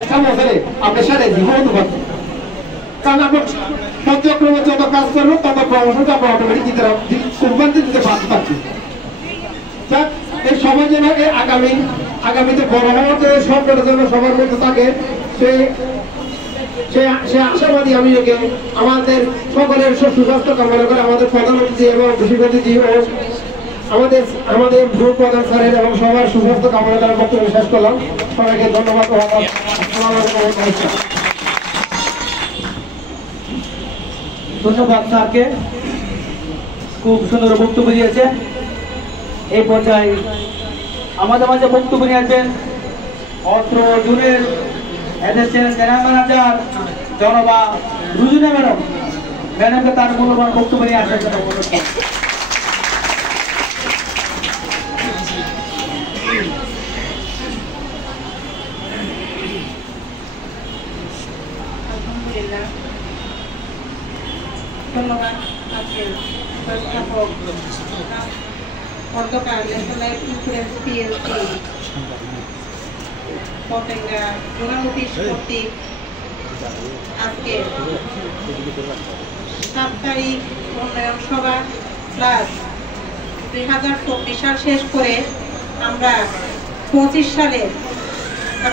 আপনার সাথে জীবন করতে কারণ আপনার পর্যায়ক্রমে যত কাজ করবো তত প্রমোশনটা আমরা অটোমেটিক কোম্পানিতে দিতে বাধ্য থাকছি। এই সমাজ যেন আগামীতে বড় হওয়ার যে স্বপ্নটা যেন সবার মধ্যে থাকে সে আশাবাদী আমি আমাদের সকলের সুস্বাস্থ্য কামনা করে আমাদের প্রধানমন্ত্রী এবং কৃষিমন্ত্রী ও আমাদের গ্রুপ প্রধান স্যারের এবং সবার সুস্বাস্থ্য কামনা করার বক্তব্য শেষ করলাম। সবাইকে ধন্যবাদ। ধন্যবাদ স্যারকে, খুব সুন্দর বক্তব্য দিয়েছে। এই পর্যায়ে আমাদের মাঝে বক্তব্য নিয়ে আসবেন অত্র জুনের অ্যাসিস্ট্যান্ট জেনারেল ম্যানেজার জনবা রুজিনা ম্যাডামকে তার মূল্যবান বক্তব্য নিয়ে আসার জন্য অনুরোধ করছি। ধন্যবাদ। আজকের ব্যবস্থাপক Khandakar national life insurance PLC Patenga zonal office কর্তৃক আজকে 7 তারিখ উন্নয়ন সভা প্লাস 2024 সাল শেষ করে আমরা 25 সালের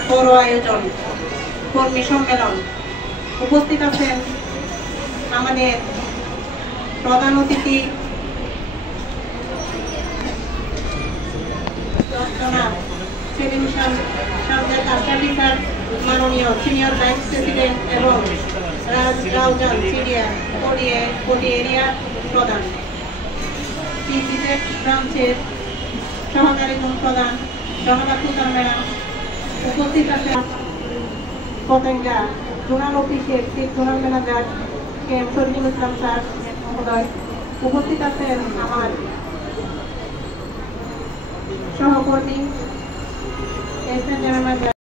বড় আয়োজন কর্মী সম্মেলন উপস্থিত আছেন আমাদের প্রধান অতিথি মাননীয় সিনিয়র ভাইস প্রেসিডেন্ট এবং রাউজান কোটি এরিয়া প্রধান ব্রাঞ্চের সহকারী প্রধান জনতা সুলতান ম্যাডাম উপস্থিত আছেন পতেঙ্গা জোনাল অফিসের chief zonal manager K M Shariful Islam sir মহোদয়, উপস্থিত আছেন আমার সহকর্মী এসএন জেনারেল